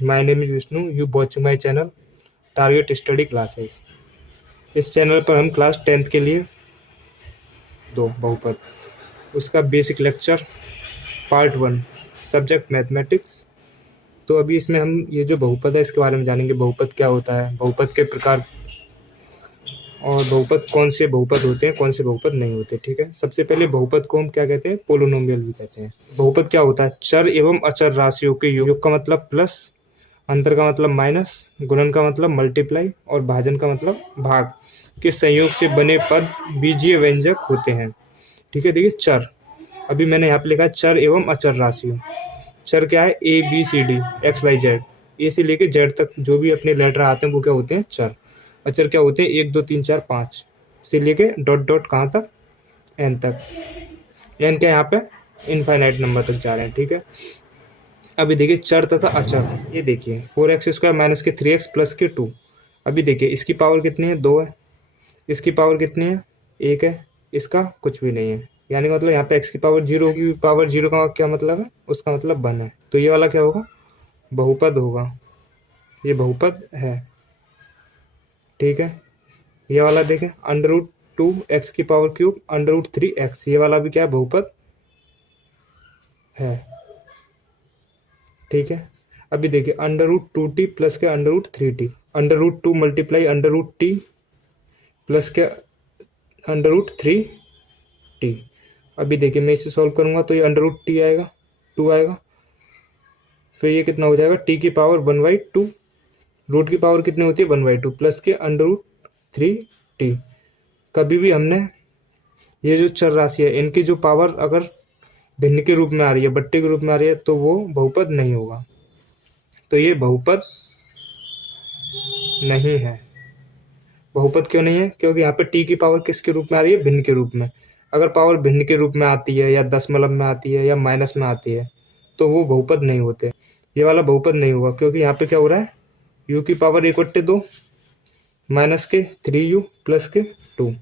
My name is Vishnu, you watching my channel target study classes. इस channel पर हम class 10th के लिए दो बहुपद, उसका basic lecture part 1 subject mathematics. तो अभी इसमें हम ये जो बहुपद है इसके बारे में जानेंगे। बहुपद क्या होता है, बहुपद के प्रकार, और बहुपद कौन से बहुपद होते हैं, कौन से बहुपद नहीं होते। ठीक है, सबसे पहले बहुपद को हम क्या कहते हैं, पोलिनोमियल भी कहते हैं। बहुपद क्या होता है, चर एवं अचर राशियों के योग का मतलब प्लस, अंतर का मतलब माइनस, गुणन का मतलब मल्टीप्लाई और भाजन का मतलब भाग के संयोग से बने पद बीजीय व्यंजक होते हैं। ठीक है, देखिए चर, अभी मैंने यहाँ पे लिखा है चर एवं अचर राशियों। चर क्या है, A B C D X Y Z, A से लेके जेड तक जो भी अपने लेटर आते हैं वो क्या होते हैं, चर। अचर क्या होते हैं, 1 2 3 4 5 से लेके डॉट डॉट कहाँ तक, एन तक। एन क्या यहाँ पे इनफाइनाइट नंबर तक जा रहे हैं। ठीक है, अभी देखिए चर तथा अचर, ये देखिए 4x² माइनस के 3x प्लस के 2। अभी देखिए इसकी पावर कितनी है, 2 है, इसकी पावर कितनी है, 1 है, इसका कुछ भी नहीं है, यानी मतलब यहाँ पे x की पावर 0 होगी। पावर 0 का क्या मतलब है, उसका मतलब 1 है। तो ये वाला क्या होगा, बहुपद होगा, ये बहुपद है। ठीक है, ये वाला देखें √2 x की पावर क्यूब √3x, ये वाला भी क्या है, बहुपद है। ठीक है, अभी देखिए √2t प्लस के √3t, √2 मल्टीप्लाई √t प्लस के √3t। अभी देखिए मैं इसे सॉल्व करूंगा तो ये √t आएगा, 2 आएगा, फिर ये कितना हो जाएगा, t की पावर 1/2, रूट की पावर कितनी होती है 1/2 प्लस के √3t। कभी भी हमने ये जो चर राशि है इनकी जो पावर अगर भिन्न के रूप में आ रही है, बट्टे के रूप में आ रही है, तो वो बहुपद नहीं होगा। तो ये बहुपद नहीं है। बहुपद क्यों नहीं है, क्योंकि यहाँ पे टी की पावर किसके रूप में आ रही है, भिन्न के रूप में। अगर पावर भिन्न के रूप में आती है या दशमलव में आती है या माइनस में आती है तो वो बहुपद नहीं होते। ये वाला बहुपद नहीं होगा, क्योंकि यहाँ पे क्या हो रहा है, u की पावर 1/2 माइनस के 3u प्लस के 2,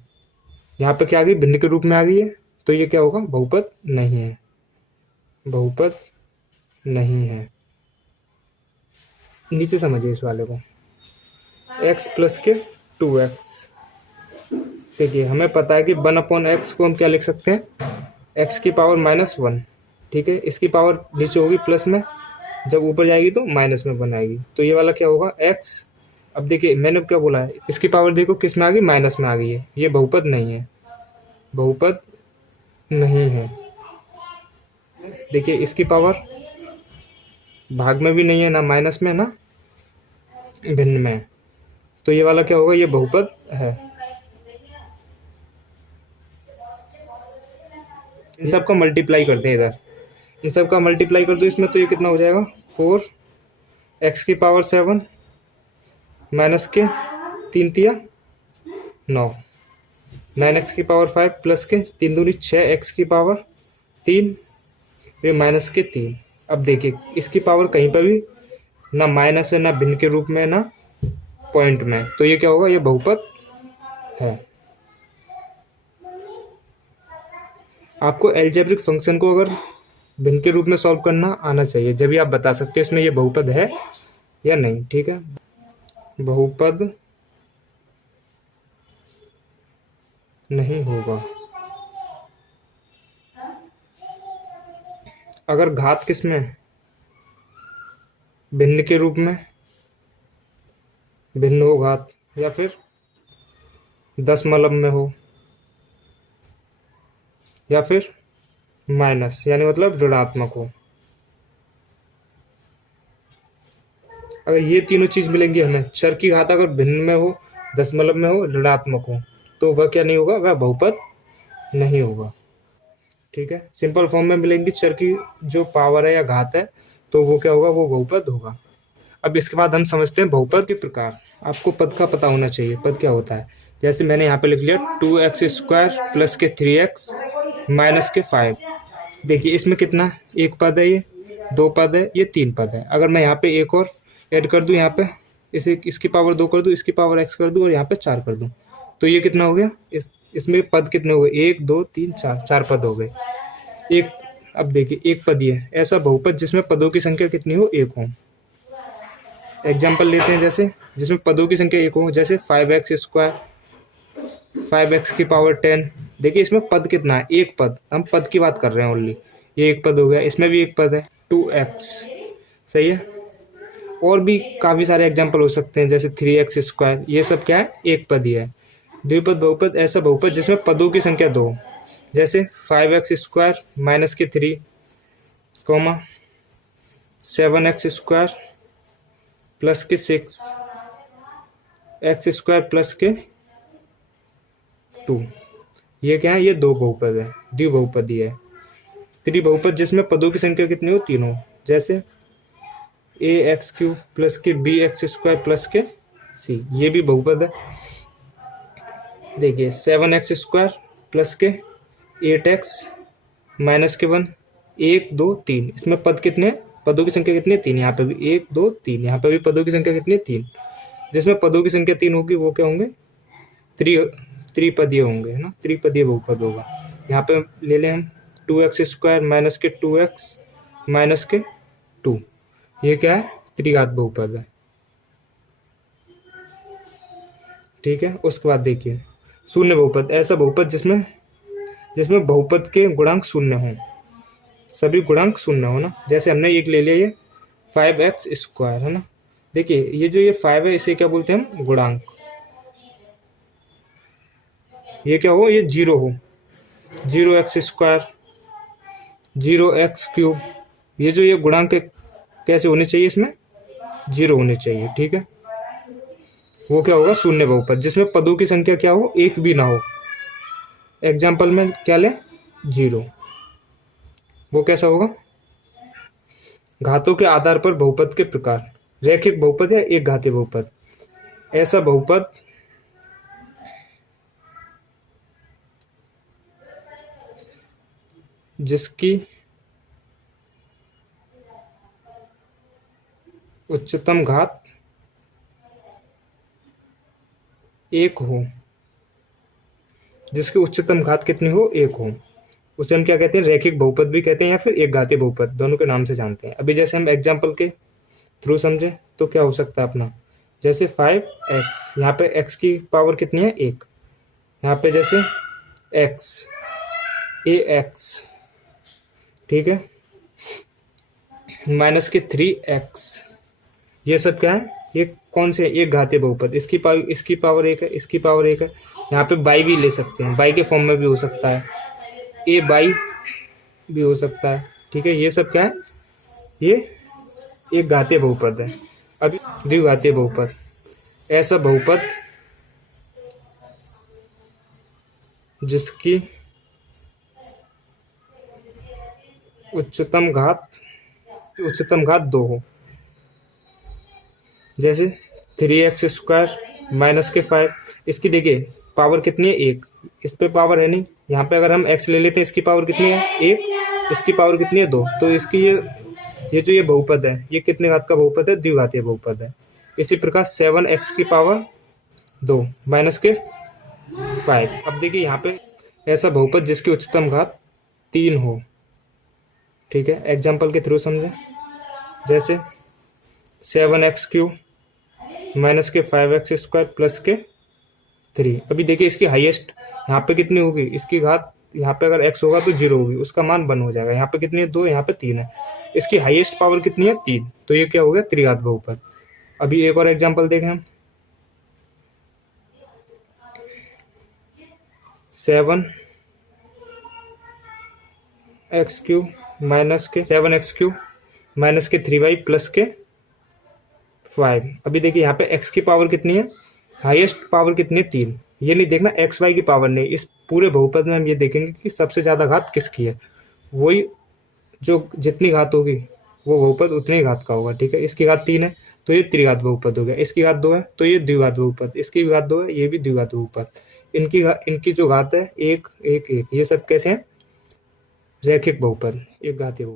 यहाँ पे क्या आ गई, भिन्न के रूप में आ गई है, तो ये क्या होगा, बहुपद नहीं है, बहुपद नहीं है। नीचे समझिए इस वाले को, x प्लस के 2x। देखिए हमें पता है कि 1/x को हम क्या लिख सकते हैं, x की पावर -1। ठीक है, इसकी पावर नीचे होगी प्लस में, जब ऊपर जाएगी तो माइनस में 1 आएगी, तो ये वाला क्या होगा, x। अब देखिए मैंने क्या बोला है, इसकी पावर देखो किस में आ गई, माइनस में आ गई है, ये बहुपद नहीं है, बहुपद नहीं है। देखिए इसकी पावर भाग में भी नहीं है, ना माइनस में ना भिन्न में, तो ये वाला क्या होगा, ये बहुपद है। इन सब का मल्टीप्लाई करते हैं इधर, इन सब का मल्टीप्लाई कर दो इसमें, तो ये कितना हो जाएगा, 4x की पावर 7 माइनस के 3 तिया 9, 9x की पावर 5 प्लस के 3 दूनी 6x की पावर 3, ये माइनस के 3। अब देखिए इसकी पावर कहीं पर भी ना माइनस है, ना भिन्न के रूप में, ना पॉइंट में, तो ये क्या होगा, ये बहुपद है। आपको एल्जेब्रिक फंक्शन को अगर भिन्न के रूप में सॉल्व करना आना चाहिए, जब भी आप बता सकते हैं इसमें ये बहुपद है या नहीं। ठीक है, बहुपद नहीं होगा। अगर घात किस में, भिन्न के रूप में, भिन्न हो घात, या फिर दशमलव में हो, या फिर माइनस यानी मतलब ऋणात्मक हो। अगर ये तीनों चीज मिलेंगी हमें, चर की घात अगर भिन्न में हो, दशमलव में हो, ऋणात्मक हो, तो वह क्या नहीं होगा, वह बहुपद नहीं होगा। ठीक है, सिंपल फॉर्म में मिलेंगी चर की जो पावर है या घात है, तो वो क्या होगा, वो बहुपद होगा। अब इसके बाद हम समझते हैं बहुपद के प्रकार। आपको पद का पता होना चाहिए, पद क्या होता है। जैसे मैंने यहाँ पे लिख लिया 2x² प्लस के 3x माइनस के 5। देखिए इसमें कितना, एक पद है, ये 2 पद है, ये 3 पद है। अगर मैं यहाँ पे एक और ऐड कर दूँ, यहाँ पे इसे इसकी पावर 2 कर दूँ, इसकी पावर x कर दूँ और यहाँ पे 4 कर दूँ, तो ये कितना हो गया, इसमें पद कितने हो गए, 1 2 3 4, 4 पद हो गए। एक, अब देखिए एक पद ये ऐसा बहुपद जिसमें पदों की संख्या कितनी हो, 1 हो। एग्जाम्पल लेते हैं जैसे जिसमें पदों की संख्या 1 हो, जैसे 5x², 5x की पावर 10। देखिए इसमें पद कितना है, एक पद, हम पद की बात कर रहे हैं ओनली। ये एक पद हो गया, इसमें भी एक पद है 2x, सही है। और भी काफ़ी सारे एग्जाम्पल हो सकते हैं जैसे 3x², ये सब क्या है, एक पद ही है। द्विपद बहुपद ऐसा बहुपद जिसमें पदों की संख्या 2, जैसे 5x² माइनस के 3, 7x² प्लस के 6, x² प्लस के 2। ये क्या है, ये दो बहुपद है, द्विबहुपदी है। त्रिबहुपद जिसमें पदों की संख्या कितनी हो, 3 हो, जैसे ax³ प्लस के bx² प्लस के c, ये भी बहुपद है। देखिए 7x² प्लस के 8x माइनस के 1, 1 2 3, इसमें पद कितने, पदों की संख्या कितनी है, 3। यहाँ पे भी 1 2 3, यहाँ पे भी पदों की संख्या कितनी है, 3। जिसमें पदों की संख्या 3 होगी वो क्या होंगे, त्रिपदीय होंगे, है ना, त्रिपदीय बहुपद होगा। यहाँ पे ले लें हम 2x² माइनस के 2x माइनस के 2, ये क्या है, त्रिघात बहुपद है। ठीक है, उसके बाद देखिए शून्य बहुपद ऐसा बहुपद जिसमें बहुपद के गुणांक शून्य हों, सभी गुणांक शून्य हो ना। जैसे हमने एक ले लिया ये 5x², है ना। देखिए ये जो ये 5 है इसे क्या बोलते हैं हम, गुणांक। ये क्या हो, ये 0 हो, 0x², 0x³, ये जो ये गुणांक कैसे होने चाहिए, इसमें 0 होने चाहिए। ठीक है, वो क्या होगा, शून्य बहुपद जिसमें पदों की संख्या क्या हो, एक भी ना हो। एग्जाम्पल में क्या लें, 0, वो कैसा होगा। घातों के आधार पर बहुपद के प्रकार, रैखिक बहुपद या एक घातीय बहुपद ऐसा बहुपद जिसकी उच्चतम घात 1 हो, जिसकी उच्चतम घात कितनी हो, 1 हो, उसे हम क्या कहते हैं, रैखिक बहुपद भी कहते हैं या फिर एक घातीय बहुपद, दोनों के नाम से जानते हैं। अभी जैसे हम एग्जाम्पल के थ्रू समझे तो क्या हो सकता है अपना, जैसे 5x, यहाँ पे x की पावर कितनी है, 1। यहाँ पे जैसे x, ax, ठीक है, माइनस के 3x, ये सब क्या है, ये कौन से, एक घातीय बहुपद। इसकी पावर 1 है, इसकी पावर 1 है। यहाँ पे बाई भी ले सकते हैं, बाई के फॉर्म में भी हो सकता है, ए बाई भी हो सकता है। ठीक है, ये सब क्या है, ये एक घातीय बहुपद है। अभी द्विघातीय बहुपद ऐसा बहुपद जिसकी उच्चतम घात 2 हो, जैसे 3x² माइनस के 5, इसकी देखिए पावर कितनी है, 1, इस पे पावर है नहीं। यहाँ पे अगर हम x ले लेते हैं, इसकी पावर कितनी है, 1, इसकी पावर कितनी है, 2, तो इसकी ये जो ये बहुपद है, ये कितने घात का बहुपद है, द्विघातीय बहुपद है। इसी प्रकार 7x की पावर 2 माइनस के 5। अब देखिए यहाँ पे ऐसा बहुपद जिसकी उच्चतम घात 3 हो। ठीक है, एग्जाम्पल के थ्रू समझें, जैसे 7x³ माइनस के 5x² प्लस के 3। अभी देखिए इसकी हाईएस्ट यहाँ पे कितनी होगी, इसकी घात यहाँ पे अगर x होगा तो 0 होगी, उसका मान 1 हो जाएगा। यहाँ पे कितनी है, 2, यहाँ पे 3 है, इसकी हाईएस्ट पावर कितनी है, 3, तो ये क्या हो गया, त्रिघात बहुपद। अभी एक और एग्जांपल देखें हम, 7x³ माइनस के 7x³ माइनस के 3y प्लस के 5। अभी देखिए यहाँ पे x की पावर कितनी है, हाईएस्ट पावर कितनी है, 3। ये नहीं देखना एक्स वाई की पावर नहीं, इस पूरे बहुपद में हम ये देखेंगे कि सबसे ज़्यादा घात किसकी है, वही जो जितनी घात होगी वो बहुपद उतनी घात का होगा। ठीक है, इसकी घात 3 है तो ये त्रिघात बहुपद हो गया, इसकी घात 2 है तो ये द्विघात बहुपद, इसकी भी घात 2 है ये भी द्विघात बहुपद। इनकी जो घात है 1 1 1, ये सब कैसे हैं, रैखिक बहुपद, एक घातीय बहुपद।